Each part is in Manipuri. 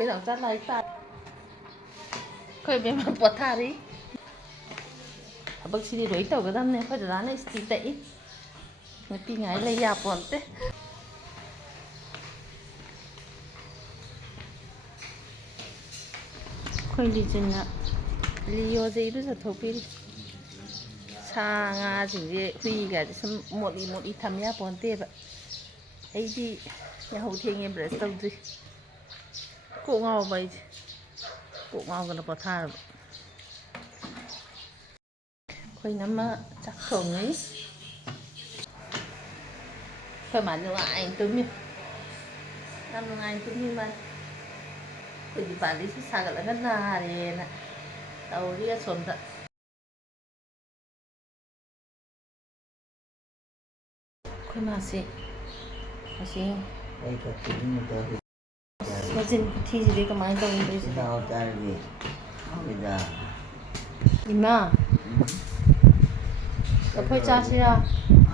Khơi nào chát lại ta. Khơi bên mà bọt thà đi. Bác sĩ đi đối tàu cái đâm này phải ra này xí tệ. Người pi ngái lấy nhà bọt thế. Khơi đi chân ạ. Liyo gì bây giờ thấu pi. Sa nga gì huy cả một ít tham gia bọt tê vậy. Ấy đi nhà hậu thiên em phải đâu gì. Cụ ngầu vậy. Cụ ngầu cái nó bọt thà rồi. Khơi nắm chắc không ấy. Khơi mà như anh tôi mi. Năm anh tôi mi mà. Tôi đi bán đi xa cái là cái nào đấy nè. Đầu đi cái xuân thật. Khơi mà xí. Mà xí. Đây có tính như tôi. Mà xin thi gì đấy có máy đâu đấy. Sao ta gì? Bây giờ. Ima. Có phơi cha xí à?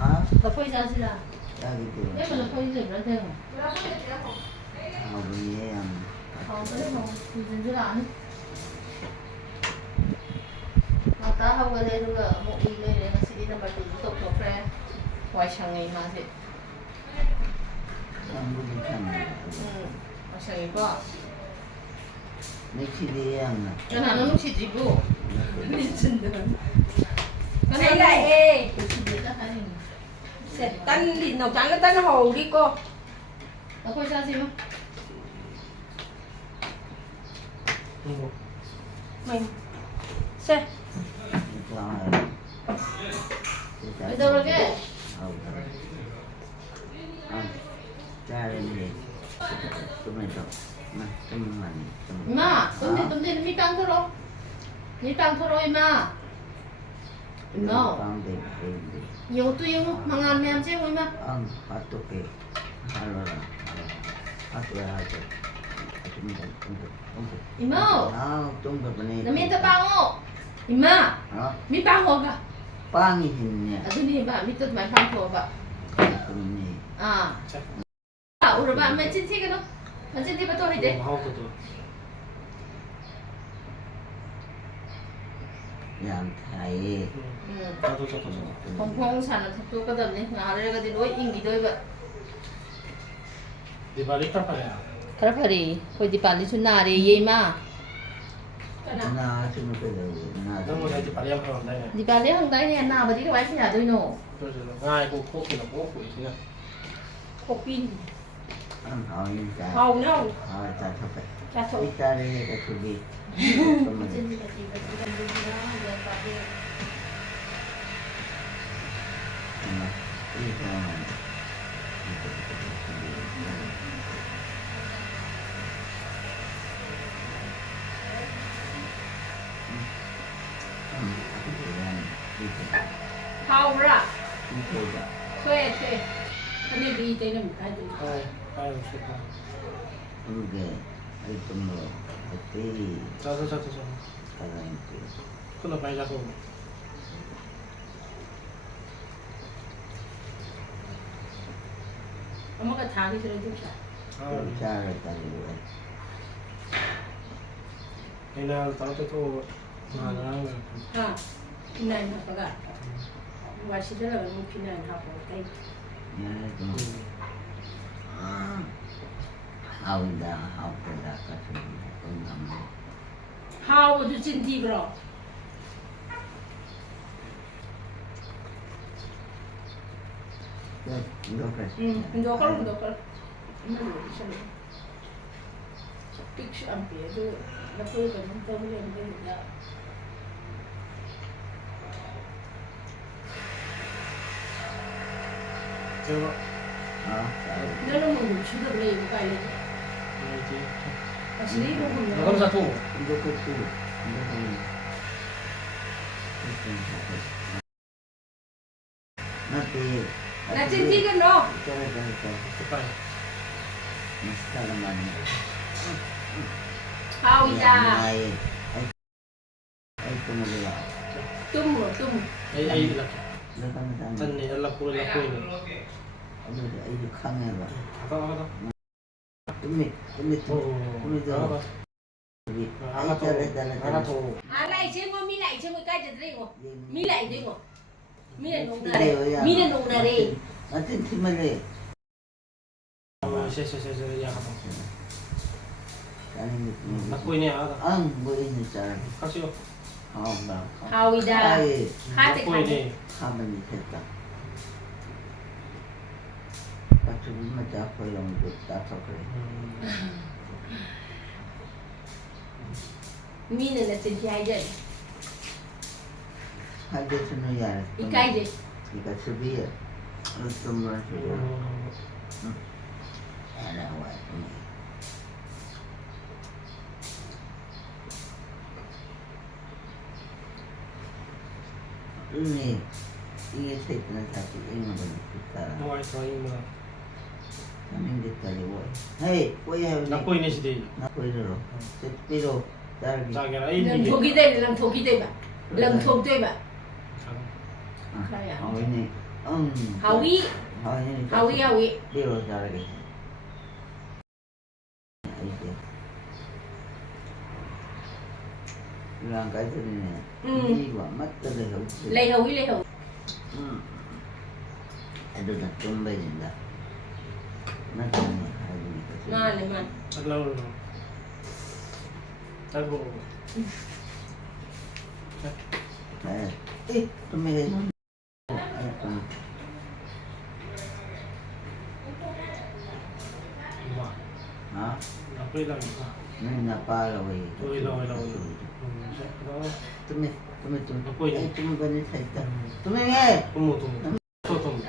Hả? Có phơi cha xí à? Ra cái gì? Đấy mà nó phơi gì nữa thế không? Hầu như em. Không, cái đấy không. Thì dừng chứ lại. Mà ta không có đây rồi, một đi lên này nó sẽ đi nằm bật tủ tục của friend. Quay sang ngày mà thế. Không có gì thằng này. Quay sang ngày quá. Mấy khi đi em nè. Cái này nó lúc chỉ chỉ bộ. Cái này ê. Sẽ Tân thì nấu trắng cái tân hồ đi cô. nó quay ra gì không? Mình xe. Bây giờ rồi kìa. Ra lên đi. Tụi mày rồi. Mà, tụi mình. Ima, tôm đi mi tăng thôi. Mi tăng thôi ima. No. Nhiều tuy không, mà ngàn mềm chứ không ima. Patut ke. Halo lah. Patut lah. Ima. Tunggu benih. Na minta bango. Ima. Mi bango ka. Pangihinnya. Aduh nih Mbak, mi tut mai bango Mbak. Ini. Ah. Ah, udah Mbak, mai cinti kan? Mai cinti betul ide. Mau betul. Yang Thai. Satu. Hong sana satu kadam nih, ngalir ka di doi inggi doi Mbak. Di balik apa ya? Khara phari, koi di pali chu na re ye ma. Nah, cuma tu. Nah. Kamu mau di balik apa orang lain? Di pali hang dai ne na ba di ka bai sia doi no. Terus ngai aku kira aku sih. Hộp pin. Anh hỏi như sao? Hầu đâu. Hỏi sao sao vậy? Cha thổ. Ít ra đây cái thứ gì? Hầu ra. Như thế vậy. Thuê. Cái này đi tới là một cái gì. Hai suka. Oke, itu loh. Betul. Satu. Kalau itu. Kalau banyak aku. Ông có cái thang đi cho nó giúp sao? Cara tadi. Ini tahu tu mana? À, pin này nó có cả. Ngoài chỉ đó là một pin này học một cái. Ya itu. Hau dah kasih. Enggak. Hầu mà tôi xin gì rồi. Enggak fresh. Indo kalau. Ini loh, sana. Picture ambil tu. Lepas tu kan tahu yang dia. Coba. Nó mau ngủ được liền một cái này. Ini. Asli nó cũng Kamu satu. Enggak kutu. Nanti. là trên thi cái nó. Coba. Cepat. Mesti lemahnya. Hầu ra. Itu mobil. Tum. Ai lah. Nó kan Tan ni Allah ku ini. Aduh, itu kangen lah. Apa? tumit, tumit, tumit daw. Ay, tala. lại chứ mà mi lại chứ mà cái gì đấy ngô mi lại đấy ngô mi là nông nà mi là nông nà đấy Atin timali. Siya, yakap ako. Kanin Nakuha niya ata. ang buhay ni Sarah. Kasi yun. Ba. hào đà Ay, hai tay Nakuha niya khăn eh. kaman ni Teta. Patuloy matako yung tatak ko. mi này là tiền hai đấy Hadi sino yan? ikai đấy Ikasubiya. Gusto mo na siya. Alawa. Ini take na sa atin. Ini ba kita? Mga ito yung mga. Kami hindi tayo. Hey, kuya. Nakuha niya si Dave. Nakuha ro. Pero targi. Sa akin, ay làm hindi. thuộc cái đây làm thuộc cái đây mà làm thuộc đây mà Oh ini. hào ý Oh ini. hào ý Pero targi. Lang cái thứ này. Đi qua mắt tới đây không. lấy hào Ada dah tumbai dah. Macam ni hari ni. mà này mà At lalo no. Tago. Tumbai. Iba. Ha? Nakuha lang iba. Nang napalaway. Okay lang. Tumbai. Apoy niya. Ay, tumbai ni Saita. Tumbai eh. Tumutumo. Tutumo.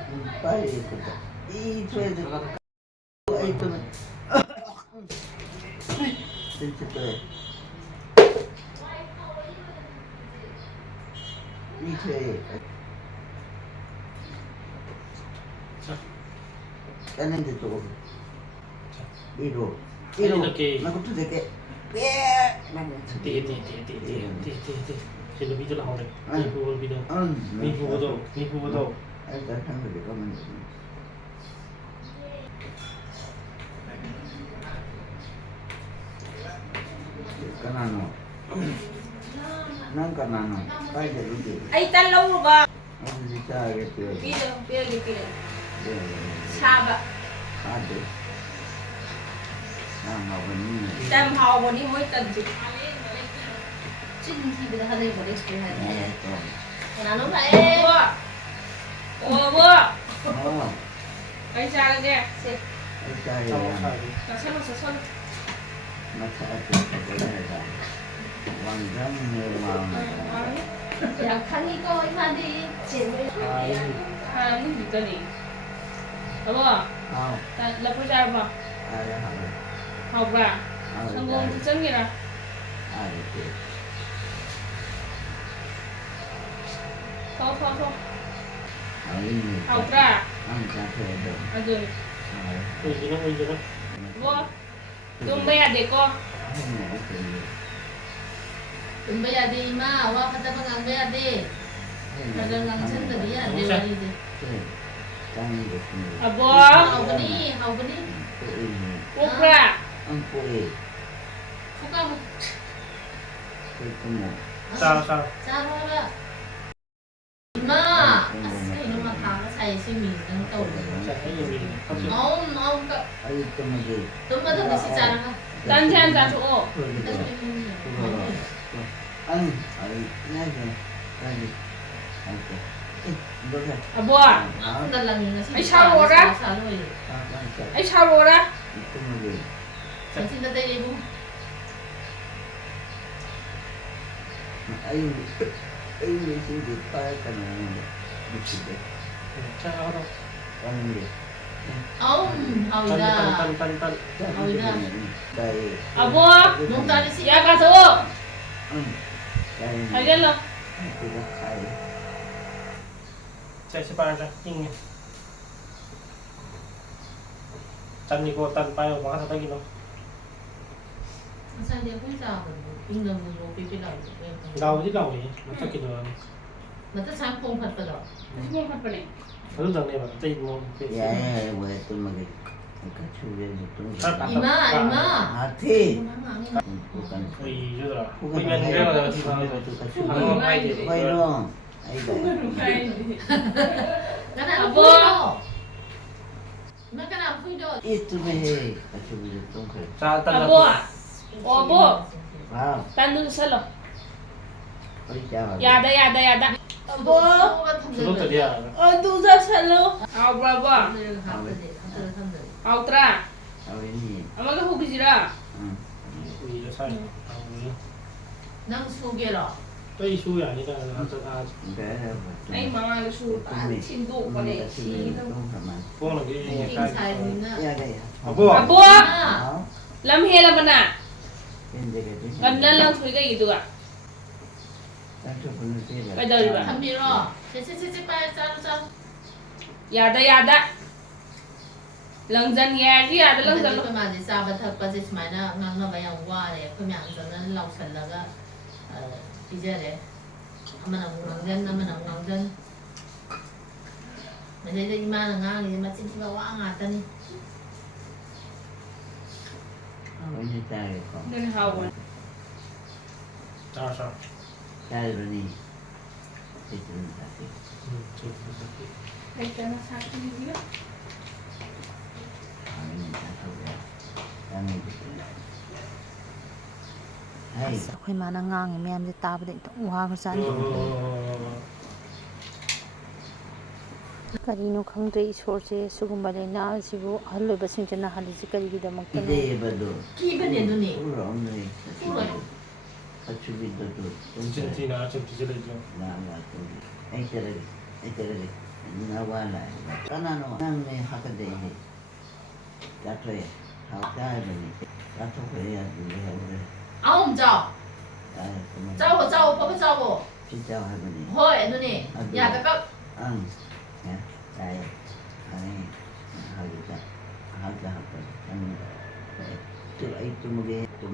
Pare ko ta. Ito ay tumbai. Dito to eh. Ito eh. Kanan dito ko. Iro. Ay, laki. Nakuto deke. Ti. Sila video lang ako rin. Ni po daw. Ay, datang ko dito man. Kanano. Nang kanano. Kaya dito. ấy ta lâu rồi bà Ano di tayo ito? kia xa bà Ate. Ako niya. tam hào mà đi mới tận chứ Chứ thì bây giờ hai đây vào đây chơi hai Ay, ito. là nó lại bữa Oo. cái xa lên kìa Ay, tayo yan. sa sân Masaat yung pagkakita. Wanggang hirmang. 야 강이 거 이만디 제일 à cái gì cơ gì đúng không Oo. ta lập cái ra mà Ay, ako. học à 성공 특성이라 Ay, ito. 더 Ay, ini. học ra Ang kakado. à rồi Ay. Pwede na. vô tung bé để con Ay, ito. 돈 벌어야 돼 이마 와 갖다 방 벌어야 돼 가정 강천들이 안 돼, 말이지. Kami gusto à bố 하오버니 quốc ra Ang puwi. 후가 Ito mo. Sao? 짜라라 이마 아싸 이놈아 다 사이시 미는 또 Sa akin yung video. Kasi 아움 까 Ay, ito mo di. 돈마다 드시 짜라가 tan chan ra chỗ Ang, ay, nasa. Ay, okay. Baga. à bố 아무 달랑이가 Ay, 샤워라? 사로이 ấy sao rồi đó Ito mo di. 정신다 데리고 Ay, ay, hindi pa ka na. Bukid. Sa ako. Ano di? 아움 하오이다 Tan. Dahil. à bố 농다리 씨 ya cả số Dahil. thấy đến không Ito na kaya. Sa para siya. Tingin. Tan ni ko tan pa yung mga sa tagino. 사이에 혼자 있는 거 비비라 Daw di daw eh. Masakit na. 맞다 장풍 팠거든 không phải này Ano daw niya ba? Tayo mo. Yeah, wala ito mag- 그러니까 주변에 좀 이마 이마 하티 bukan Iya juga. bukan Punya dia ada di sana. Ano bukan mai di. Bayron aida kana Abo. apo ma kana apo do itu meh kacubi tungkol Sa tan Abo. Abo. wow Tandu salo. oi jawa Yada yada yada. Abo. Sudah tadi ya. Andu sa salo. Au brava. Au tra. ini Amaga hugijira. Iya saya. nang sugero Tapi isu ya ini kan ada enggak Ai mama lu su ta chindu ko le chi. pun lagi king kan. sai na ya ya Abo. Abo. mau Lam hela bana. ini jadi Gamna lang thui ga yidu ga. Tanto benar dia Kai dari ba? thambiro che pa cha Yada yada. Langjan ya ri yada lang lang jan. ko ma ji sa ba thak pa je smaina ngang na ba yang wa le ko myang zan na lau san la ga bi je le amana ngang jan amana ngang jan ma je ji ma na ngang ni ma chin ba wa nga ta ni ini cari kok Nên hawan. Sa sa. cari ini itu tadi Kai kana sa ki ni ga. ini satu ya kami itu hai အခွင့်မာနငားငယ်မြန်တဲ့တာပတဲ့ဝါကစားနေ ꯀꯔꯤꯅꯣ ꯈꯪꯗ꯭ꯔꯦ ꯏꯁꯣꯔꯁꯦ ꯁꯤꯒꯨꯝꯕ ꯂꯥꯏꯅꯥ ꯑꯁꯤꯕꯨ ꯑꯍꯜ ꯑꯣꯏꯕꯁꯤꯡꯁꯤꯅ ꯍꯜꯂꯤꯁꯤ ꯀꯔꯤꯒꯤꯗꯃꯛꯇꯅꯣ ide betul ki ba ne do ni urang nih kacubi betul Argentina Argentina itu. nama tu ai nawala karena no nang nih hakade ini jatuh ya hakah ini jatuh ya dulu ya aum jao teman jao pa pa jao sejauh apa nih hoi do ni ya ka ka ya saya ini harga apa kan itu mungkin itu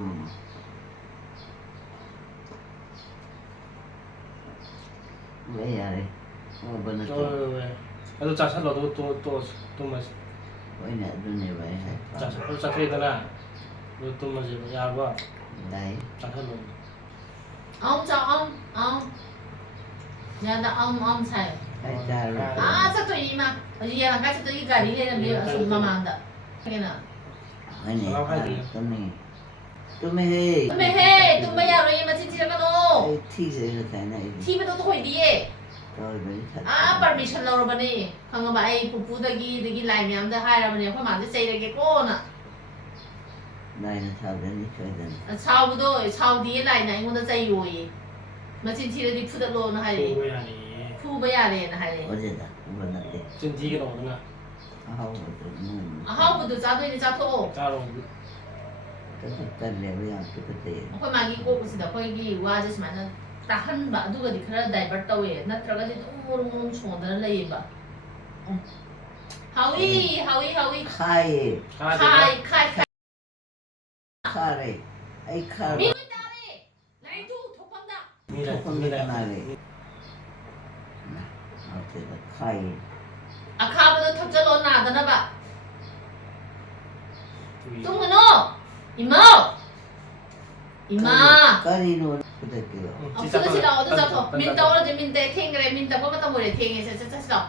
vậy à đây bên nó Itu casa lo tu mas. vậy nè bên này vậy Casa itu na. Tu mas ya ba. đây Casa lo. aum jao aum ya da aum sai cái cha rồi sa to yi ma ya na ka sa to yi ga ri ne na bi su ma ma da ke na cái này cái này tôi mới hề me he tu ma ya ro yi ma chin chi ka no cái thi sẽ là cái này thi ba to thoi di e rồi mới thật permission lo ro ba ni khang ba ai pu pu da gi lai myam da hai ra ba ni ko ma de sei de ke ko na này là sao đến đi chơi đến chao bu do chao di lai na ngon da zai yo yi ma chin chi de pu da lo na hai Tu ya ni. pu ba ya le na hai le ở đây là bên này Argentina cái đó na. hao rồi tôi muốn a hao bu du za do ni za to Cha lo. cái tên này bây giờ cái tiền ꯑꯩꯈꯣꯏ ꯃꯥꯒꯤ ꯀꯣꯛꯁꯤꯗ ꯑꯩꯈꯣꯏꯒꯤ ꯋꯥꯁꯦ ꯁꯨꯃꯥꯏꯅ ꯇꯥꯍꯟꯕ ꯑꯗꯨꯒꯗꯤ ꯈꯔ ꯗꯥꯏꯚꯔꯠ ꯇꯧꯋꯦ ꯅꯠꯇ꯭ꯔꯒꯗꯤ ꯑꯗꯨꯝ ꯃꯣꯔꯣꯡ ꯃꯣꯔꯣꯡ ꯁꯣꯟꯗꯅ ꯂꯩꯌꯦꯕ ꯍꯥꯎꯏ ꯍꯥꯎꯏ ꯍꯥꯎꯏ khai ꯈꯥꯏ ꯈꯥꯏ ꯈꯥꯏ khai đây ấy khai ꯃꯤ ꯂꯣꯏ ꯇꯥꯔꯦ ꯂꯥꯏꯔꯤꯛ two ꯊꯣꯛꯐꯝꯗ không biết cái này ở đây là khai ꯑꯈꯥꯕꯗꯣ ꯊꯛꯆꯜꯂꯣ ꯅꯥꯗꯅꯕ ꯇꯨꯝꯒꯅꯣ ꯏꯃꯥꯎ ꯏꯃꯥ cái gì nữa cái này kìa ꯑꯐꯨꯗ ꯁꯤꯜꯂꯛꯑꯣ ꯑꯗꯨ ꯆꯥꯊꯣꯛ ꯃꯤꯟ ꯇꯧꯔꯁꯦ ꯃꯤꯟ ꯊꯦꯡꯈ꯭ꯔꯦ ꯃꯤꯟ ꯇꯛꯄ ꯃꯇꯝ ꯑꯣꯏꯔꯦ ꯊꯦꯡꯉꯦ ꯁꯤꯜꯂꯛꯑꯣ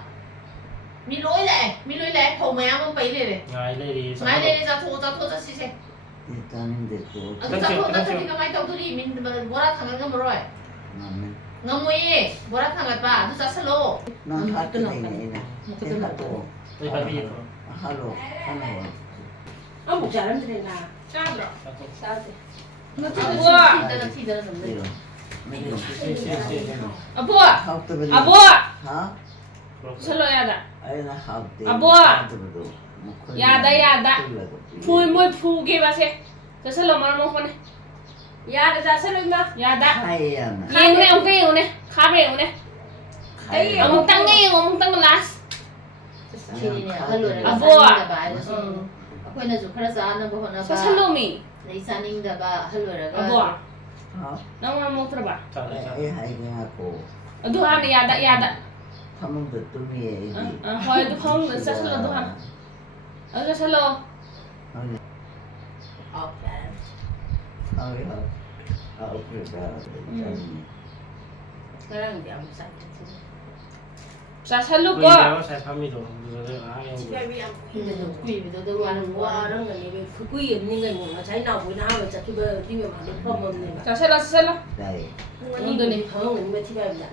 ꯃꯤ ꯂꯣꯏ ꯂꯥꯛꯑꯦ ꯐꯧ ꯃꯌꯥꯝ ꯑꯃ ꯄꯩ ꯂꯩꯔꯦ Ngai le di. ꯁꯨꯃꯥꯏꯅ ꯂꯩꯔꯦ ꯆꯥꯊꯣꯛ ꯆꯠꯁꯤꯁꯦ đi ta nên để cô ꯑꯗꯨ ꯆꯥꯊꯣꯛ ꯅꯠꯇ꯭ꯔꯗꯤ ꯀꯃꯥꯏꯅ ꯇꯧꯗꯣꯔꯤ ꯃꯤꯟ ꯕꯣꯔꯥ ꯊꯥꯡꯒꯠ ꯉꯝꯃꯔꯣꯏ nằm ꯉꯝꯃꯣꯏꯌꯦ ꯕꯣꯔꯥ ꯊꯥꯡꯒꯠꯄ ꯑꯗꯨ ꯆꯥꯁꯤꯜꯂꯣ nó hát cái này này nè thế hát cô Tapi tapi itu. hello hello Amu jalan trena. Cadro. Sate. ꯊꯤꯗꯅ ꯑꯗꯨꯝ đi ꯂꯩ rồi mấy điều Abu. học từ bên Abu. hả Salo yada. ấy là học từ Abu. từ bên đó Yada yada. Pui moi phu ge ba se. Salo mar mo kone. Yada ja salo na. Yada. hay à Yeng ne ông ke ne. Kha be ne. hay Ông tang ne ông tang las. ꯁꯤꯅꯤꯅꯦ ꯑꯍꯜ ꯑꯣꯏꯔꯒ ꯑꯕꯣ. ꯆꯥꯅꯤꯡꯗꯕ ꯍꯥꯏꯕꯁꯤ ꯑꯩꯈꯣꯏꯅꯁꯨ ꯈꯔ ꯆꯥꯅꯕ ꯍꯣꯠꯅꯕ Salo mi. ꯑꯗꯩ ꯆꯥꯅꯤꯡꯗꯕ ꯑꯍꯜ ꯑꯣꯏꯔꯒ Abu. hả Nang mar mo tra ba. ấy hay cái cô Adu ha ne yada yada. thăm được tôi nghe gì Hoy du phong sa salo du ha. Adu salo. ꯍꯧꯖꯤꯛ ꯉꯔꯥꯡꯗꯤ ꯌꯥꯝ ꯆꯥꯏ ꯆꯥꯁꯜꯂꯨꯀꯣ ꯀꯨꯏꯔꯦꯕ ꯉꯁꯥꯏ ꯐꯝꯃꯤꯗꯣ ꯑꯗꯨꯗ ꯌꯧꯕ ꯁꯤꯐꯥꯏꯕꯤ ꯌꯥꯝ ꯀꯨꯏꯕꯗꯨꯗ ꯋꯥꯔꯝꯒꯅꯦꯕ ꯈꯨꯀꯨꯏ ꯑꯃꯅꯤ ꯀꯩꯅꯣ ꯉꯁꯥꯏ ꯅꯥꯎꯕꯣꯏꯅ ꯑꯍꯥꯟꯕ ꯆꯠꯈꯤꯕ ꯑꯗꯨꯒꯤ ꯃꯃꯥꯡꯗ ꯐꯝꯃꯕꯅꯦꯕ ꯆꯥꯁꯜꯂꯣ ꯆꯥꯁꯜꯂꯣ ꯇꯥꯏꯌꯦ ꯄꯨꯡ ꯑꯅꯤꯗꯨꯅꯤ ꯐꯝꯃꯝꯒꯅꯤ ꯊꯤꯐꯥꯏꯕꯤꯗ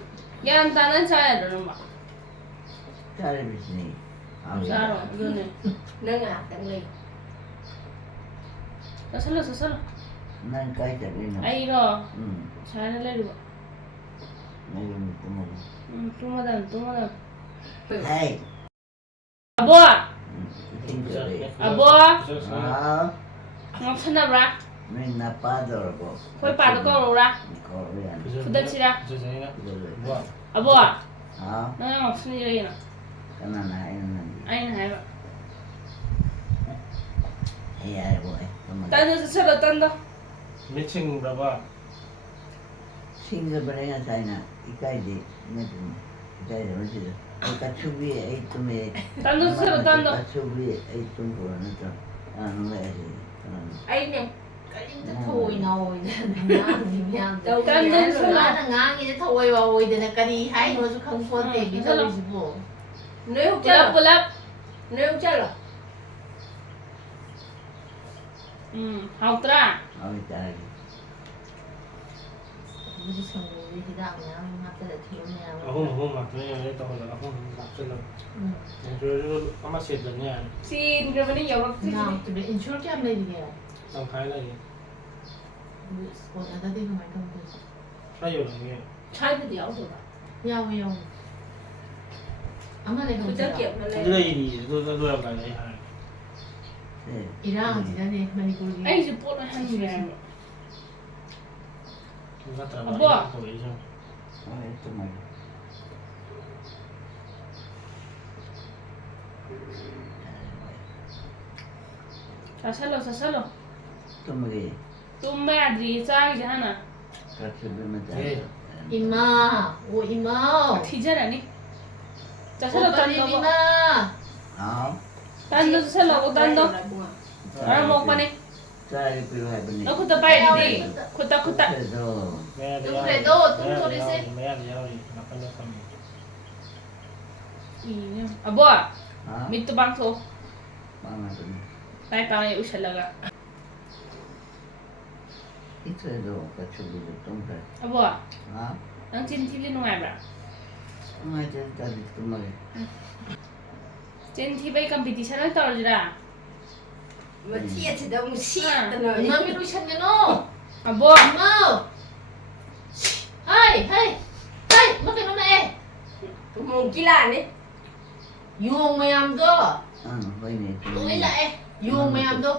ꯒ꯭ꯌꯥꯟ ꯇꯥꯅ ꯆꯥꯏꯗꯅ ꯆꯥꯔꯤꯕꯁꯤꯅꯤ ꯆꯥꯔꯣ ꯑꯗꯨꯅꯦ ꯅꯪ ꯉꯥꯏꯍꯥꯛꯇꯪ ꯂꯩ ꯆꯥꯁꯜꯂꯣ ꯆꯥꯁꯜꯂꯣ ꯅꯪ ꯀꯥꯏ ꯆꯠꯂꯤꯅꯣ ꯑꯩꯔꯣ ꯎꯝ ꯁꯥꯏꯅ ꯂꯩꯔꯤꯕ ꯅꯌꯨꯝ ꯀꯨꯝꯃꯕ ꯇꯨꯝꯃꯗꯝꯅꯤ ꯇꯨꯝꯃꯗꯝꯅꯤ ꯍꯥꯏ ꯑꯕꯣ ꯏꯁꯤꯡ ꯆꯠꯂꯤ ꯑꯕꯣ ꯑꯥ ꯉꯥꯎꯁꯟꯅꯕ꯭ꯔꯥ ꯅꯣꯏ ꯅꯄꯥꯗꯧꯔꯕꯣ ꯑꯩꯈꯣꯏ ꯄꯥꯗꯣ ꯀꯧꯔꯎꯔꯥ ꯀꯧꯔꯕ ꯌꯥꯅꯤ ꯐꯨꯗꯠꯁꯤꯔꯥ ꯑꯕꯣ ꯍꯥꯎ ꯅꯪ ꯌꯥꯝ ꯉꯥꯎꯁꯟꯅꯩꯔꯩꯅ ꯀꯅꯥꯅ ꯍꯥꯏꯅꯣ ꯅꯪꯗꯤ ꯑꯩꯅ ꯍꯥꯏꯕ ꯑꯩ ꯌꯥꯔꯦꯕꯣ ꯑꯩ ꯇꯟꯗꯣ ꯆꯥꯁꯜꯂꯣ ꯇꯟꯗꯣ ꯃꯤꯠ ꯁꯤꯡꯕ꯭ꯔꯕ ꯁꯤꯡꯖꯕꯅꯦ ꯉꯁꯥꯏꯅ ꯏꯀꯥꯏꯗꯦ ꯅꯠꯇꯅ ꯏꯀꯥꯏꯗꯕ ꯁꯤꯗ ꯑꯩ ꯀꯠꯁꯨꯕꯤ ꯑꯩ ꯇꯨꯝꯃꯦ ꯇꯟꯗꯣ ꯆꯥꯁꯜꯂꯣ ꯇꯟꯗꯣ ꯀꯠꯁꯨꯕꯤ ꯑꯩ ꯇꯨꯝꯈ꯭ꯔꯣ ꯅꯠꯇ꯭ꯔꯣ ꯀꯅꯥꯅꯣ ꯂꯩꯔꯤꯁꯦ ꯀꯅꯥꯅꯣ ꯑꯩꯅꯦ ꯀꯔꯤꯝꯇ ꯊꯧꯑꯣꯏ ꯅꯥꯑꯣꯏꯗꯅ ꯉꯥꯡꯉꯤ ꯃꯌꯥꯝꯗꯣ ꯇꯟꯗꯣ ꯃꯥꯅ ꯉꯥꯡꯉꯤꯁꯦ ꯊꯧꯑꯣꯏ ꯋꯥꯑꯣꯏꯗꯅ ꯀꯔꯤ ꯍꯥꯏꯅꯣꯁꯨ ꯈꯪꯄꯣꯟꯇꯦ ꯇꯧꯔꯤꯁꯤꯕꯣ ꯅꯣꯏ ꯍꯨꯛ ꯄꯨꯂꯞ ꯆꯠꯂꯣ ꯄꯨꯂꯞ ꯅꯣꯏ ꯍꯨꯛ ꯆꯠꯂꯣ ꯍꯥꯎꯇ꯭ꯔꯥ ꯍꯧꯖꯤꯛ ꯆꯥꯔꯒꯦ ꯍꯧꯖꯤꯛ ꯁꯪꯒꯣꯝꯁꯦ ꯍꯤꯗꯥꯛ ꯃꯌꯥꯝ ꯍꯥꯞꯆꯤꯜꯂ ꯊꯤꯕ ꯃꯌꯥꯝ ꯑꯍꯨꯝ ꯉꯥꯛꯇꯅꯦ ꯇꯧꯍꯜꯂꯒ ꯑꯍꯨꯝ ꯍꯥꯞꯆꯤꯜꯂꯒ ꯑꯃ ꯁꯦꯠꯂꯅꯤ ꯌꯥꯔꯦ ꯆꯦꯟꯈ꯭ꯔꯕꯅꯤ ꯌꯧꯔꯛꯇ꯭ꯔꯤꯁꯤꯅꯤ ꯏꯟꯁꯨꯔ ꯀꯌꯥꯝ ꯂꯩꯔꯤꯒꯦ ꯇꯪꯈꯥꯏ ꯂꯩꯌꯦ ꯀꯣꯟꯅꯗꯗꯤ ꯀꯃꯥꯏꯅ ꯇꯧꯗꯣꯏꯁꯦ ꯈꯔ ꯌꯧꯔꯛꯑꯦ ꯁ꯭ꯋꯥꯏꯗꯗꯤ ꯌꯥꯎꯗꯕ ꯌꯥꯎꯋꯦ ꯌꯥꯎꯋꯦ ꯑꯃ ꯈꯨꯗꯛꯀꯤ ꯂꯩꯍꯧꯁꯤꯔꯣ ꯑꯃ ꯑꯗꯨ ꯂꯩ ꯂꯩꯔꯤ ꯑꯗꯨ ꯂꯣꯏꯔꯝꯗꯥꯏꯗ ꯑꯩ ꯍꯥꯏꯔꯒꯦ ꯏꯔꯥꯡꯁꯤꯅꯅꯦ ꯃꯅꯤꯄꯨꯔꯒꯤ ꯑꯩꯁꯨ ꯄꯣꯠ ꯂꯣꯏ ꯍꯟꯈ꯭ꯔꯦ ꯍꯥꯏꯕ ꯅꯠꯇ꯭ꯔꯕ ꯑꯕꯣ ꯑꯩꯅ ꯇꯧꯔꯛꯏꯁꯦ ꯍꯣꯏ ꯇꯨꯝꯃꯒꯦ ꯆꯥꯁꯜꯂꯣ ꯆꯥꯁꯜꯂꯣ ꯇꯨꯝꯃꯒꯦ ꯇꯨꯝꯕ ꯌꯥꯗ꯭ꯔꯤꯌꯦ ꯆꯥꯈꯤꯁꯦ ꯍꯥꯟꯅ ꯀꯠꯁꯨꯕꯤ ꯃꯆꯥ ꯏꯃꯥ ꯑꯣ ꯏꯃꯥꯎ ꯊꯤꯖꯔꯅꯤ ꯆꯥꯁꯜꯂꯣ ꯇꯟꯗꯣ ꯏꯃꯥ ꯍꯥꯎ ꯇꯟꯗꯣ ꯆꯥꯁꯜꯂꯣ ꯇꯟꯗꯣ ꯃꯔꯝ ꯃꯣꯛꯄꯅꯤ ꯆꯥꯔꯤ ꯄꯤꯔꯣ ꯍꯥꯏꯕꯅꯤ ꯅꯈꯨꯠꯇ ꯄꯥꯏꯔꯤꯗꯤ ꯈꯨꯠꯇ ꯈꯨꯠꯇ ꯈꯨꯠꯇꯗꯣ ꯃꯌꯥꯗ ꯇꯨꯝꯈ꯭ꯔꯦꯗꯣ ꯇꯨꯝꯗꯣꯔꯤꯁꯦ ꯃꯌꯥꯗ ꯌꯥꯎꯔꯤ ꯅꯥꯀꯟꯗ ꯊꯝꯃꯤ ꯑꯕꯣ ꯍꯥ ꯃꯤꯠꯇꯨ ꯄꯥꯡꯊꯣꯛꯑꯣ ꯄꯥꯡꯉꯗꯅꯤ ꯂꯥꯏ ꯄꯥꯡꯉꯩ ꯎꯏꯁꯜꯂꯒ ꯏꯊꯣꯏꯗꯣ ꯀꯠꯁꯨꯕꯤꯗꯣ ꯇꯨꯝꯈ꯭ꯔꯦ ꯑꯕꯣ ꯍꯥ ꯅꯪ ꯆꯤꯟ ꯊꯤꯕꯁꯦ ꯅꯨꯡꯉꯥꯏꯕ꯭ꯔꯥ ꯅꯨꯡꯉꯥꯏꯇꯦ ꯇꯜꯂꯤ ꯇꯨꯝꯃꯒꯦ ꯆꯤꯟ ꯊꯤꯕꯩ ꯀꯝꯄꯤꯇꯤꯁꯟ ꯑꯣꯏꯅ ꯇꯧꯔꯁꯤꯔꯥ ꯃꯊꯦꯠꯁꯤꯗ ꯑꯃꯨꯛ ꯁꯦꯠꯇꯅ ꯏꯃꯥ ꯃꯤꯠ ꯎꯏꯁꯟꯒꯅꯣ ꯑꯕꯣ ꯏꯃꯥꯎ ꯍꯩ ꯍꯩ ꯍꯩ ꯑꯃ ꯀꯩꯅꯣꯝ ꯂꯥꯛꯑꯦ ꯃꯣꯡꯀꯤ ꯂꯥꯛꯑꯅꯤ ꯌꯣꯡ ꯃꯌꯥꯝꯗꯣ ꯍꯣꯏꯅꯦ ꯂꯣꯏ ꯂꯥꯛꯑꯦ ꯌꯣꯡ ꯃꯌꯥꯝꯗꯣ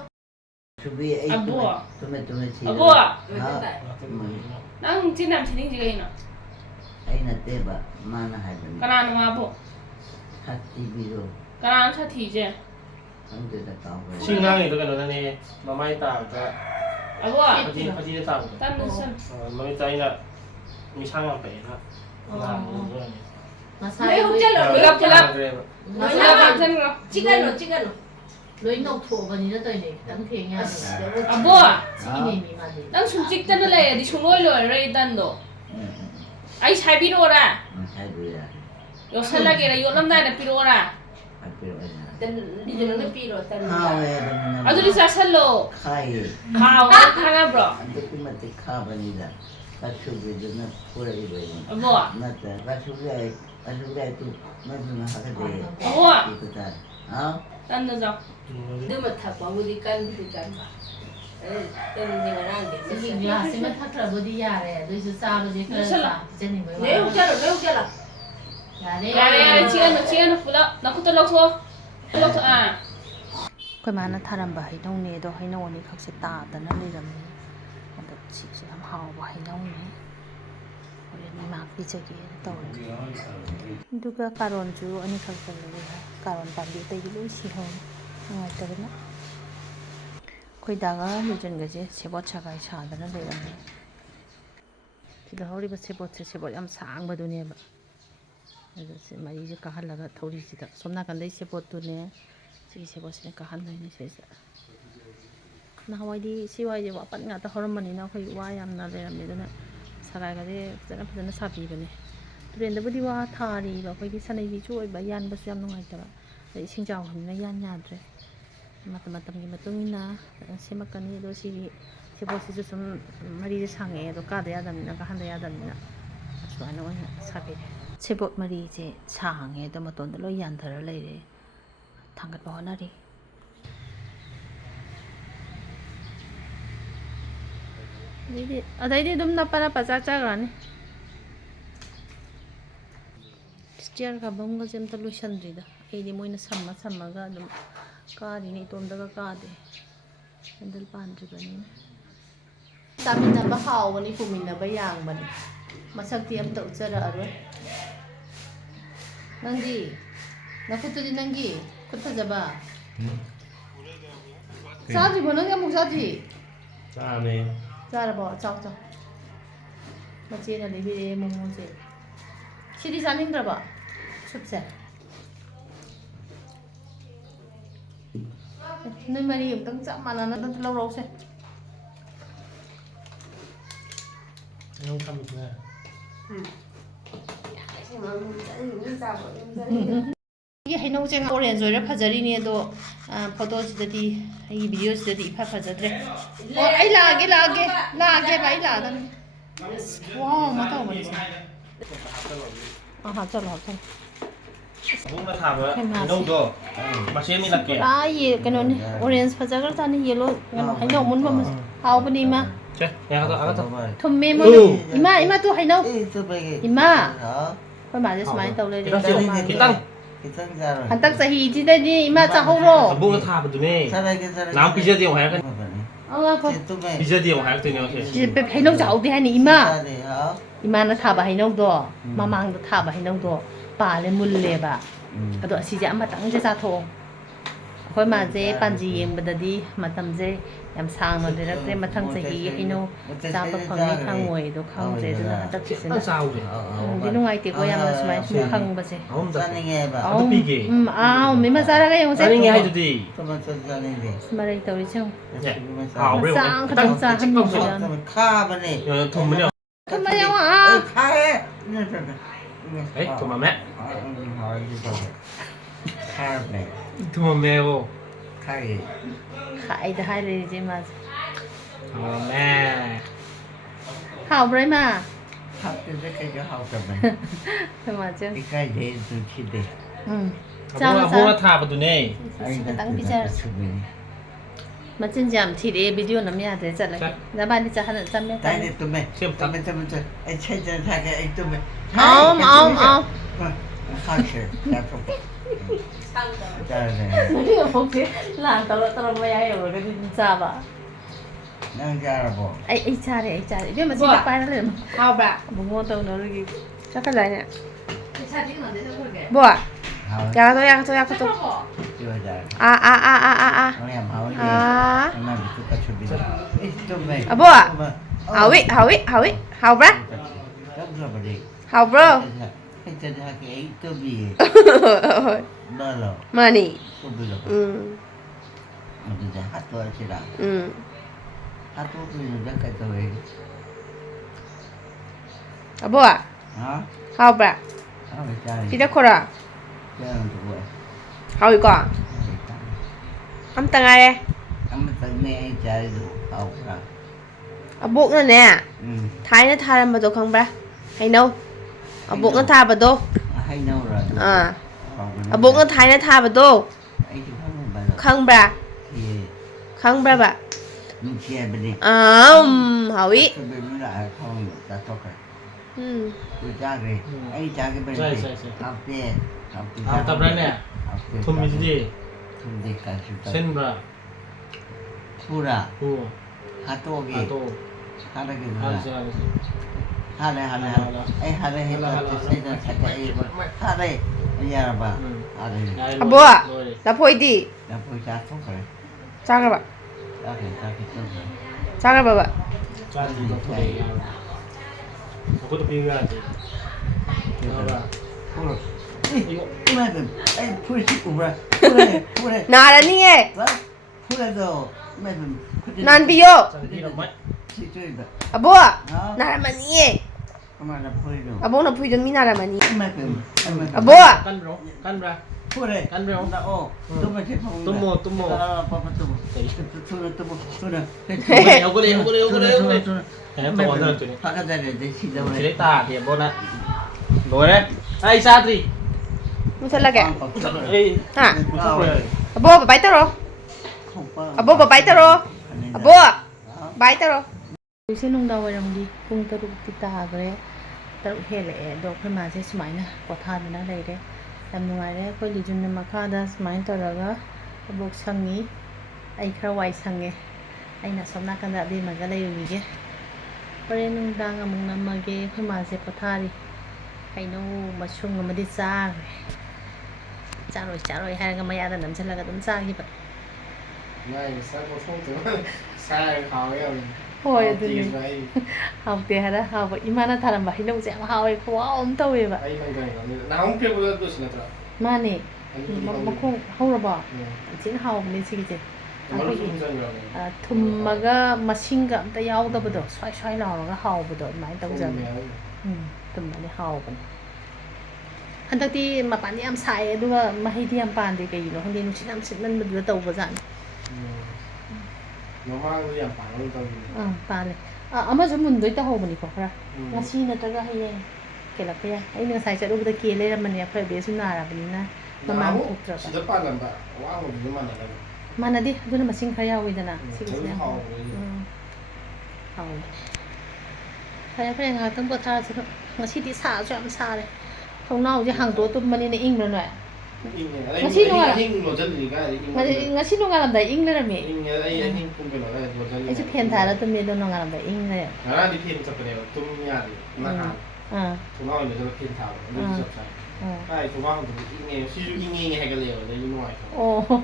ꯀꯠꯁꯨꯕꯤ ꯑꯩ ꯑꯕꯣ ꯇꯨꯝꯃꯦ ꯑꯕꯣ ꯅꯪ ꯆꯤꯟ ꯌꯥꯝ ꯊꯤꯅꯤꯡꯁꯤ ꯀꯩꯅꯣ ꯑꯩ ꯅꯠꯇꯦꯕ ꯃꯥꯅ ꯍꯥꯏꯕꯅꯤ ꯀꯅꯥꯅꯣ ꯃꯥꯕꯣ ꯁꯥꯊꯤꯕꯤꯗꯣ ꯀꯅꯥꯅꯣ ꯁꯥꯊꯤꯁꯦ ꯈꯪꯗꯦꯗ ꯀꯥꯎꯈ꯭ꯔꯦ ꯁꯤ ꯉꯥꯡꯉꯤꯗꯣ ꯀꯩꯅꯣꯅꯅꯦ ꯃꯃꯥꯏ ꯇꯥꯕꯗ ꯑꯕꯣ ꯐꯗꯤꯗ ꯇꯥꯕꯗꯣ ꯇꯟꯗꯣ ꯆꯥꯁꯜꯂꯣ ꯃꯃꯤꯠꯇ ꯑꯩꯅ ꯃꯤꯁꯥꯡ ꯌꯥꯝ ꯐꯩꯌꯦꯅ ꯉꯥꯡꯕꯗꯨꯅꯅꯦ ꯃꯁꯥꯗꯣ ꯅꯣꯏ ꯍꯨꯛ ꯂꯣꯏ ꯆꯠꯂꯣ ꯄꯨꯂꯞ ꯄꯨꯂꯞ ꯃꯁꯥꯗꯣ ꯄꯨꯂꯞ ꯍꯥꯞꯆꯟꯈ꯭ꯔꯣ ꯆꯤꯛꯀꯅꯨ ꯆꯤꯛꯀꯅꯨ ꯂꯣꯏ ꯅꯧꯊꯣꯛꯑꯕꯅꯤꯅ ꯇꯧꯔꯤꯅꯦ ꯈꯤꯇꯪ ꯊꯦꯡ ꯌꯥꯗꯕ ꯑꯕꯣ ꯁꯤꯒꯤꯅꯦꯃꯤ ꯃꯥꯗꯤ ꯅꯪ ꯁꯨꯝ ꯆꯤꯛꯇꯅ ꯂꯩꯔꯗꯤ ꯁꯨꯡꯂꯣꯏ ꯂꯣꯏꯔꯔꯣꯏ ꯇꯟꯗꯣ ꯑꯩ ꯁꯥꯏꯕꯤꯔꯛꯑꯣꯔꯥ ꯍꯥꯏꯕ ꯌꯥꯔꯦ ꯌꯣꯠꯁꯜꯂꯒꯦꯔꯥ ꯌꯣꯠꯂꯝꯗꯥꯏꯗ ꯄꯤꯔꯛꯑꯣꯔꯥ ꯍꯥꯏꯕꯤꯔꯛꯑꯣ ꯌꯥꯔꯦ ꯂꯤꯖꯅ ꯄꯤꯔꯣ ꯇꯟꯗ ꯈꯥꯎꯋꯦ ꯍꯥꯏꯕꯅꯤꯅ ꯑꯗꯨꯗꯤ ꯆꯥꯁꯜꯂꯣ ꯈꯥꯏꯌꯦ ꯍꯥꯎ ꯈꯪꯉꯕ꯭ꯔꯣ ꯑꯗꯨꯛꯀꯤ ꯃꯇꯤꯛ ꯈꯥꯕꯅꯤꯗ ꯀꯠꯁꯨꯕꯤꯗꯨꯅ ꯐꯨꯔꯛꯏꯕ ꯑꯕꯣ ꯅꯠꯇ꯭ꯔ ꯀꯠꯁꯨꯕꯤ ꯇꯨ ꯅꯠꯇꯅ ꯍꯥꯏꯒꯗꯦ ꯑꯕꯣ ꯁꯤꯕ ꯇꯥꯔꯦ ꯍꯥꯎ ꯇꯟꯗꯣ ꯆꯥꯎ ꯑꯗꯨꯃ ꯊꯛꯄꯕꯨꯗꯤ ꯀꯟꯕꯨꯗꯤ ꯀꯟꯕ ꯇꯟꯗꯤ ꯉꯔꯥꯡꯗꯤ ꯁꯤꯒꯤ ꯒ꯭ꯂꯥꯁꯁꯤꯃ ꯊꯛꯈ꯭ꯔꯕꯨꯗꯤ ꯌꯥꯔꯦ ꯑꯗꯨꯏꯁꯨ ꯆꯥꯕꯁꯦ ꯈꯔ ꯄꯤꯖꯅꯤꯡꯕꯩ ꯅꯣꯏ ꯍꯨꯛ ꯆꯠꯂꯣ ꯅꯣꯏ ꯍꯨꯛ ꯆꯠꯂꯣ ꯌꯥꯔꯦ ꯌꯥꯔꯦ ꯌꯥꯔꯦ ꯆꯤꯛꯑꯅꯨ ꯄꯨꯂꯞ ꯅꯈꯨꯠꯇ ꯂꯧꯊꯣꯛꯑꯣ ꯂꯧꯊꯣꯛ ꯑꯩꯈꯣꯏ ꯃꯥꯅ ꯊꯥꯔꯝꯕ ꯍꯩꯅꯧꯅꯦ ꯑꯗꯣ ꯍꯩꯅꯧ ꯑꯅꯤꯈꯛꯁꯦ ꯇꯥꯗꯅ ꯂꯩꯔꯝꯃꯤ ꯑꯗꯣ ꯁꯤꯁꯦ ꯌꯥꯝ ꯍꯥꯎꯕ ꯍꯩꯅꯧꯅꯤ ꯍꯣꯔꯦꯟ ꯏꯃꯥ ꯄꯤꯖꯒꯦꯅ ꯇꯧꯔꯦ ꯑꯗꯨꯒ ꯀꯥꯔꯣꯟꯁꯨ ꯑꯅꯤꯈꯛ ꯆꯠꯂꯛꯑꯦ ꯀꯥꯔꯣꯟ ꯄꯥꯝꯕꯤ ꯑꯇꯩꯗꯤ ꯂꯣꯏ ꯁꯤꯍꯧꯔꯦ ꯅꯨꯡꯉꯥꯏꯇꯕꯅ ꯑꯩꯈꯣꯏ ꯗꯥꯒ ꯂꯨꯖꯟꯒꯁꯦ ꯁꯦꯕꯣꯠ ꯁꯒꯥꯏ ꯁꯥꯗꯅ ꯂꯩꯔꯝꯃꯦ ꯁꯤꯗ ꯍꯧꯔꯤꯕ ꯁꯦꯕꯣꯠꯁꯦ ꯁꯦꯕꯣꯠ ꯌꯥꯝ ꯁꯥꯡꯕꯗꯨꯅꯦꯕ ꯑꯗꯨ ꯃꯔꯤꯁꯦ ꯀꯥꯍꯜꯂꯒ ꯊꯧꯔꯤꯁꯤꯗ ꯁꯣꯝ ꯅꯥꯀꯟꯗꯩ ꯁꯦꯕꯣꯠꯇꯨꯅꯦ ꯁꯤꯒꯤ ꯁꯦꯕꯣꯠꯁꯤꯅ ꯀꯥꯍꯟꯗꯣꯏꯅꯦ ꯁꯤꯁꯤꯗ ꯅꯍꯥꯟꯋꯥꯏꯗꯤ ꯁꯤꯋꯥꯏꯁꯦ ꯋꯥꯄꯟ ꯉꯥꯛꯇ ꯍꯧꯔꯝꯕꯅꯤꯅ ꯑꯩꯈꯣꯏ ꯋꯥ ꯌꯥꯝꯅ ꯂꯩꯔꯝꯃꯦ ꯑꯗꯨꯅ ꯁꯒꯥꯏꯒꯁꯦ ꯐꯖꯅ ꯁꯥꯕꯤꯕꯅꯦ ꯇꯨꯔꯦꯟꯗꯕꯨꯗꯤ ꯋꯥ ꯊꯥꯔꯤꯕ ꯑꯩꯈꯣꯏꯒꯤ ꯁꯅꯩꯕꯤꯁꯨ ꯑꯣꯏꯕ ꯌꯥꯟꯕꯁꯨ ꯌꯥꯝ ꯅꯨꯡꯉꯥꯏꯇꯕ ꯑꯗꯩ ꯏꯁꯤꯡ ꯆꯥꯎꯈ꯭ꯔꯕꯅꯤꯅ ꯌꯥꯗ꯭ꯔꯦ ꯃꯇꯝꯒꯤ ꯃꯇꯨꯡ ꯏꯟꯅ ꯁꯦꯝꯃꯛꯀꯅꯤ ꯑꯗꯣ ꯁꯤꯄꯣꯠꯁꯤꯁꯨ ꯁꯨꯝ ꯃꯔꯤꯁꯦ ꯁꯥꯡꯉꯛꯑꯦ ꯑꯗꯣ ꯀꯥꯗ ꯌꯥꯗꯕꯅꯤꯅ ꯀꯥꯍꯟꯗ ꯌꯥꯗꯕꯅꯤꯅ ꯁꯨꯃꯥꯏꯅ ꯑꯣꯏꯅ ꯁꯥꯕꯤꯔꯦ ꯁꯦꯕꯣꯠ ꯃꯔꯤꯁꯦ ꯁꯥꯡꯉꯦ ꯑꯗꯣ ꯃꯇꯣꯟꯗ ꯂꯣꯏ ꯌꯥꯟꯊꯔ ꯂꯩꯔꯦ ꯊꯥꯡꯒꯠꯄ ꯍꯣꯠꯅꯔꯤ ꯑꯗꯩꯗꯤ ꯑꯗꯨꯝ ꯅꯞꯄ ꯆꯥꯈ꯭ꯔꯅꯤ ꯁ꯭ꯇꯤꯌꯔ ꯀꯥꯐꯝꯒꯁꯦ ꯑꯝꯇ ꯂꯣꯏꯁꯟꯗ꯭ꯔꯤꯗ ꯑꯩꯗꯤ ꯃꯣꯏꯅ ꯁꯝꯃꯒ ꯑꯗꯨꯝ ꯀꯥꯔꯤꯅꯦ ꯏꯇꯣꯝꯗꯒ ꯀꯥꯗꯦ ꯍꯦꯟꯗꯜ ꯄꯥꯟꯗ꯭ꯔꯤꯕꯅꯤꯅ ꯆꯥꯃꯤꯟꯅꯕ ꯍꯥꯎꯕꯅꯤ ꯄꯨꯃꯤꯟꯅꯕ ꯌꯥꯡꯕꯅꯤ ꯃꯁꯛꯇꯤ ꯑꯝꯇ ꯎꯠꯆꯔꯛꯑꯔꯣꯏ ꯅꯪꯗꯤ ꯅꯈꯨꯠꯇꯨꯗꯤ ꯅꯪꯒꯤ ꯈꯨꯠ ꯐꯖꯕ ꯆꯥꯗ꯭ꯔꯤꯕꯣ ꯅꯪꯒꯤ ꯑꯃꯨꯛ ꯆꯥꯗ꯭ꯔꯤ ꯆꯥꯔꯕꯣ ꯆꯥꯎ ꯃꯆꯦꯅ ꯂꯩꯕꯤꯔꯛꯑꯦ ꯃꯣꯃꯣꯁꯦ ꯁꯤꯗꯤ ꯆꯥꯅꯤꯡꯗ꯭ꯔꯕꯣ ꯁꯨꯞꯁꯦ ꯅꯣꯏ ꯃꯔꯤ ꯑꯃꯨꯛꯇꯪ ꯆꯞ ꯃꯥꯟꯅꯅ ꯂꯧꯔꯛꯎꯁꯦ ꯑꯩꯒꯤ ꯍꯩꯅꯧꯁꯦ ꯑꯣꯔꯦꯟꯖ ꯑꯣꯏꯔ ꯐꯖꯔꯤꯅꯦ ꯑꯗꯣ ꯐꯣꯇꯣꯁꯤꯗꯗꯤ ꯑꯩꯒꯤ ꯚꯤꯗꯤꯑꯣꯁꯤꯗꯗꯤ ꯐꯖꯗ꯭ꯔꯦ ꯑꯣ ꯑꯩ ꯂꯥꯛꯑꯒꯦꯕ ꯑꯩ ꯂꯥꯛꯑꯗꯕꯅꯤ ꯋꯥꯎ ꯑꯃ ꯇꯧꯕꯅꯦ ꯁꯦ ꯍꯥꯞꯆꯜꯂꯣ ꯑꯕꯨꯡꯅ ꯊꯥꯕ ꯍꯩꯅꯧꯗꯣ ꯃꯁꯦꯝ ꯏꯜꯂꯛꯀꯦ ꯄꯨꯔꯥ ꯀꯩꯅꯣꯅꯤ ꯑꯣꯔꯦꯟꯖ ꯐꯖꯈ꯭ꯔꯖꯥꯠꯅꯤ ꯌꯦꯜꯂꯣ ꯍꯩꯅꯧ ꯑꯃꯨꯟꯕ ꯍꯥꯎꯕꯅꯤ ꯏꯃꯥ ꯊꯨꯝꯃꯦ ꯃꯣꯏꯗꯣ ꯏꯃꯥ ꯇꯨ ꯍꯩꯅꯧ ꯏꯃꯥ ꯑꯩꯈꯣꯏ ꯃꯥꯁꯦ ꯁꯨꯃꯥꯏꯅ ꯇꯧ ꯂꯩꯔꯦ ꯈꯤꯇꯪ ꯍꯟꯗꯛ ꯆꯍꯤꯁꯤꯗꯗꯤ ꯏꯃꯥ ꯆꯥꯍꯧꯔꯣ ꯑꯕꯨꯡꯅ ꯊꯥꯕꯗꯨꯅꯦ ꯅꯍꯥꯟ ꯄꯤꯖꯗꯦ ꯑꯃꯨꯛ ꯍꯥꯏꯔꯛꯀꯅꯤ ꯄꯤꯖꯗꯦ ꯑꯃꯨꯛ ꯍꯥꯏꯔꯛꯇꯣꯏꯅꯦ ꯍꯩꯅꯧ ꯆꯥꯍꯧꯗꯦ ꯍꯥꯏꯅꯤ ꯏꯃꯥꯅ ꯊꯥꯕ ꯍꯩꯅꯧꯗꯣ ꯃꯃꯥꯡꯗ ꯊꯥꯕ ꯍꯩꯅꯧꯗꯣ ꯄꯥꯜꯂꯦ ꯃꯨꯜꯂꯦꯕ ꯑꯗꯣ ꯑꯁꯤꯁꯦ ꯑꯃꯇꯪꯁꯦ ꯆꯥꯊꯣꯛꯑꯣ ꯑꯩꯈꯣꯏ ꯃꯥꯁꯦ ꯄꯥꯟꯖꯤ ꯌꯦꯡꯕꯗꯗꯤ ꯃꯇꯝꯁꯦ ꯌꯥꯝ ꯁꯥꯡꯅ ꯂꯩꯔꯛꯇ꯭ꯔꯦ ꯃꯊꯪ ꯆꯍꯤ ꯍꯩꯅꯧ ꯆꯥꯕ ꯐꯪꯉꯤ ꯐꯪꯉꯣꯏ ꯑꯗꯣ ꯈꯪꯗ꯭ꯔꯦ ꯑꯗꯨꯅ ꯍꯟꯗꯛꯀꯤꯁꯤꯅ ꯅꯨꯡꯗꯤ ꯅꯨꯡꯉꯥꯏꯇꯦꯀꯣ ꯌꯥꯝꯅ ꯁꯨꯃꯥꯏꯅ ꯁꯨꯝ ꯈꯪꯕꯁꯦ ꯃꯤꯃ ꯆꯥꯔꯒ ꯌꯦꯡꯉꯨꯁꯦ ꯍꯥꯏꯗꯨꯗꯤ ꯃꯔꯩ ꯇꯧꯔꯤꯁꯦ ꯍꯥꯎꯕ꯭ꯔꯥ ꯈꯛꯇꯪ ꯆꯥꯍꯟꯅꯤꯡꯕꯗ ꯈꯥꯕꯅꯦ ꯊꯨꯝꯕꯅꯦ ꯊꯨꯝꯕ ꯌꯦꯡꯉꯣ ꯊꯨꯝꯃꯝꯃꯦ ꯊꯨꯝꯃꯝꯃꯦꯕꯣ ꯈꯥꯏꯗ ꯍꯥꯏ ꯂꯩꯔꯤꯁꯦ ꯃꯥꯁꯦ ꯊꯨꯝꯃꯝꯃꯦ ꯍꯥꯎꯕ꯭ꯔꯥ ꯏꯃꯥ ꯍꯥꯞꯇꯦꯗ ꯀꯩꯁꯨ ꯍꯥꯎꯇꯕꯅꯦ ꯑꯩꯈꯣꯏ ꯃꯥꯁꯦ ꯏꯀꯥꯏꯖꯩ ꯅꯨꯡꯁꯤꯗꯦ ꯑꯕꯨꯡꯅ ꯊꯥꯕꯗꯨꯅꯦ ꯈꯤꯇꯪ ꯄꯤꯖꯔꯁꯤ ꯃꯆꯤꯟꯁꯦ ꯌꯥꯝ ꯊꯤꯔꯛꯑꯦ ꯚꯤꯗꯤꯑꯣ ꯅꯝ ꯌꯥꯗ꯭ꯔꯦ ꯆꯠꯂꯒꯦ ꯅꯕꯥꯅꯤ ꯆꯝꯃꯦ ꯇꯥꯏꯅꯦ ꯇꯨꯝꯃꯦ ꯑꯩ ꯁꯩꯇ ꯊꯥꯒꯦ ꯑꯩ ꯇꯨꯝꯃꯦ ꯈꯥꯛꯁꯦ ꯆꯥꯊꯣꯛꯄ ꯅꯪꯒꯤ ꯃꯐꯝꯁꯦ ꯂꯥꯟ ꯇꯧꯔ ꯃꯌꯥ ꯌꯧꯔꯒꯗꯤ ꯑꯗꯨꯝ ꯆꯥꯕ ꯅꯪ ꯆꯥꯔꯕꯣ ꯑꯩ ꯆꯥꯔꯦ ꯏꯕꯦꯝ ꯃꯁꯤꯗ ꯄꯥꯏꯔ ꯂꯩꯔꯝꯃꯣ ꯍꯥꯎꯕ꯭ꯔꯥ ꯕꯨꯡꯉꯣ ꯇꯧꯅꯔꯨꯒꯤ ꯆꯠꯀꯗꯥꯏꯅꯦ ꯄꯩꯁꯥꯗꯤ ꯀꯅꯥꯗꯩ ꯆꯠꯈ꯭ꯔꯒꯦ ꯕꯣ 야가도 아보 하위 하우브라 하우브로 많이 아보 하우브라 피자코라 하우이거 amtangare aboknane thaina tharambado khangbra hainau abokna thabado abokna thaina thabado khangbra khangbra ba hawi ꯇꯕ꯭ꯔꯥꯅꯦ ꯊꯨꯝꯃꯤꯁꯤꯗꯤ ꯁꯤꯟꯕ꯭ꯔꯥ ꯄꯨꯔꯥ ꯍꯥꯠꯇꯣꯛꯑꯒꯦ ꯌꯥꯔꯕ 아보 나포이디 ꯂꯐꯣꯏ ꯆꯥꯊꯣꯛꯈ꯭ꯔꯦ 작아봐 ꯆꯥꯈ꯭ꯔꯦ 작아봐봐 ꯆꯥꯗ꯭ꯔꯤꯗꯣ ꯊꯣꯛꯑꯦ 그것도 비교해야지 풀어 이만큼 아이 풀이 우브라 풀에 나라니에 풀에도 이만큼 난비요. 자기 엄마. 시주이다. 아보. 어? 나라마니. 그만나 보이죠. 아보는 부이던 미나라마니. 그만큼. 아보. Căn bro, căn bra. 그래. Căn bro. 나 또뭐 제품. 또 뭐. 봐봐 또 뭐. 또 뭐. Yêu cái. Em tôi còn rất là tuyệt. 바가다를 내 Chỉ 시점을. lấy tà thì bọn ạ. Rồi đấy. Ai xa đi. 무살라게. Ê. 아. Một chút rồi. 아보 바이따로. 아보 바이따로. 아보 바이따로. ꯍꯧꯖꯤꯛꯁꯦ ꯅꯨꯡꯗꯥꯡꯋꯥꯏꯔꯝꯒꯤ ꯄꯨꯡ 6ꯇꯤ ꯇꯥꯈ꯭ꯔꯦ 6 ꯍꯦꯜꯂꯛꯑꯦ ꯑꯗꯣ ꯑꯩꯈꯣꯏ ꯃꯥꯁꯦ ꯁꯨꯃꯥꯏꯅ ꯄꯣꯊꯥꯗꯅ ꯂꯩꯔꯦ ꯌꯥꯝ ꯅꯨꯡꯉꯥꯏꯔꯦ ꯑꯩꯈꯣꯏ ꯂꯤꯖꯨꯝꯅ ꯃꯈꯥꯗ ꯁꯨꯃꯥꯏꯅ ꯇꯧꯔꯒ ꯊꯕꯛ ꯁꯪꯉꯤ ꯑꯩ ꯈꯔ ꯋꯥꯏ ꯁꯪꯉꯦ ꯑꯩꯅ ꯑꯁꯣꯝ ꯅꯥꯀꯟꯗ ꯑꯕꯦꯝꯃꯒ ꯂꯩꯔꯨꯈꯤꯒꯦ ꯍꯣꯔꯦꯟ ꯅꯨꯡꯗꯥꯡ ꯑꯃꯨꯛ ꯅꯝꯃꯒꯦ ꯑꯩꯈꯣꯏ ꯃꯥꯁꯦ ꯄꯣꯊꯥꯔꯤ ꯍꯩꯅꯧ ꯃꯁꯨꯡ ꯑꯃꯗꯤ ꯆꯥꯔꯣꯏ ꯍꯥꯏꯔꯒ ꯃꯌꯥꯗ ꯅꯝꯁꯤꯜꯂꯒ ꯑꯗꯨꯝ ꯆꯥꯈꯤꯕ Này, sao có không tưởng sai khó em. ꯍꯣꯏ ꯑꯗꯨꯅꯤ ꯍꯥꯎꯇꯦ ꯍꯥꯏꯔ ꯍꯥꯎꯕ ꯏꯃꯥꯅ ꯊꯥꯔꯝꯕ ꯍꯩꯅꯧꯁꯦ ꯌꯥꯝ ꯍꯥꯎꯋꯦ ꯈꯨꯍꯥꯎ ꯑꯃ ꯇꯧꯋꯦꯕ Ai đang gầy nó không kêu được tôi xin được. ꯃꯥꯅꯦ ꯃꯈꯣꯡ ꯍꯧꯔꯕꯣ ꯌꯥꯝ ꯊꯤꯅ ꯍꯥꯎꯕꯅꯦ ꯁꯤꯒꯤꯁꯦ Nó ꯑꯩꯈꯣꯏꯒꯤ rung rung rồi. ꯊꯨꯝꯃꯒ ꯃꯁꯤꯡꯒ ꯑꯝꯇ ꯌꯥꯎꯗꯕꯗꯣ ꯁ꯭ꯋꯥꯏ ꯂꯥꯎꯔꯒ ꯍꯥꯎꯕꯗꯣ ꯑꯗꯨꯃꯥꯏꯅ ꯇꯧꯖꯕꯅꯦ ꯊꯨꯝꯕꯅꯦ ꯍꯥꯎꯕꯅꯦ ꯍꯟꯗꯛꯇꯤ ꯃꯄꯥꯟꯗꯤ ꯌꯥꯝ ꯁꯥꯏ ꯑꯗꯨꯒ ꯃꯍꯩꯗꯤ ꯌꯥꯝ ꯄꯥꯟꯗꯦ ꯀꯩꯒꯤꯅꯣ ꯈꯪꯗꯦ ꯅꯨꯡꯁꯤꯠ ꯌꯥꯝ ꯁꯤꯠꯃꯟꯕꯗꯨꯗ ꯇꯧꯕꯖꯥꯠꯅꯤ Nó mang cái giảm phản luôn tao. ꯄꯥꯜꯂꯦ ꯑꯃꯁꯨ ꯃꯨꯟꯗꯣꯏ ꯇꯧꯍꯧꯕꯅꯤꯀꯣ ꯈꯔ ꯉꯁꯤ ꯅꯠꯇ꯭ꯔꯒ ꯍꯌꯦꯡ ꯀꯦꯜꯂꯛꯄ ꯌꯥꯏ ꯑꯩꯅ ꯉꯁꯥꯏ ꯆꯠꯂꯨꯕꯗ ꯀꯦ ꯂꯩꯔꯝꯕꯅꯦ ꯑꯩꯈꯣꯏ ꯑꯕꯦꯁꯨ ꯅꯥꯔꯕꯅꯤꯅ ꯃꯃꯥꯡ ꯊꯣꯛꯇ꯭ꯔꯕ Chỉ đất pan làm bạn, quá một cái màn này. ꯃꯥꯟꯅꯗꯦ ꯑꯗꯨꯅ ꯃꯁꯤꯡ ꯈꯔ ꯌꯥꯎꯋꯤꯗꯅ ꯁꯤꯒꯤꯁꯤꯅ Nó hào. ꯍꯥꯎꯋꯦ ꯐꯔꯦ ꯉꯥꯏꯍꯥꯛꯇꯪ ꯄꯣꯊꯥꯔꯁꯤ ꯉꯁꯤꯗꯤ ꯁꯥꯁꯨ ꯌꯥꯝ ꯁꯥꯔꯦ ꯊꯣꯡꯅꯥꯎꯁꯦ ꯍꯥꯡꯗꯣꯛꯑ ꯇꯨꯝꯕꯅꯤꯅ ꯏꯪꯕ꯭ꯔ ꯅꯣꯏ ꯉꯁꯤ ꯅꯣꯡꯉꯥꯜꯂꯝꯗꯥꯏ ꯏꯪ ꯂꯩꯔꯝꯃꯦ ꯑꯩꯁꯨ ꯐꯦꯟ ꯊꯥꯔ ꯇꯨꯝꯃꯦ ꯑꯗꯣ ꯅꯣꯡꯉꯥꯜꯂꯝꯗꯥꯏ ꯏꯪ ꯂꯩꯔꯝꯃꯦ Ngaraди pin chapane tum yari na thunau le jala pin tha ba ni chap sai kai thunau du inge si ju inge he ga le le ni noi ko ꯑꯣ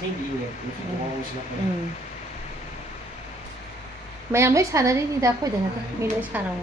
ni inge ni thunau si na ꯃꯌꯥꯝ ꯂꯣꯏ ꯁꯥꯟꯅꯔꯤꯅꯤꯗ ꯑꯩꯈꯣꯏꯗ ꯅꯠꯇꯦ ꯃꯤ ꯂꯣꯏ ꯁꯥꯟꯅꯧ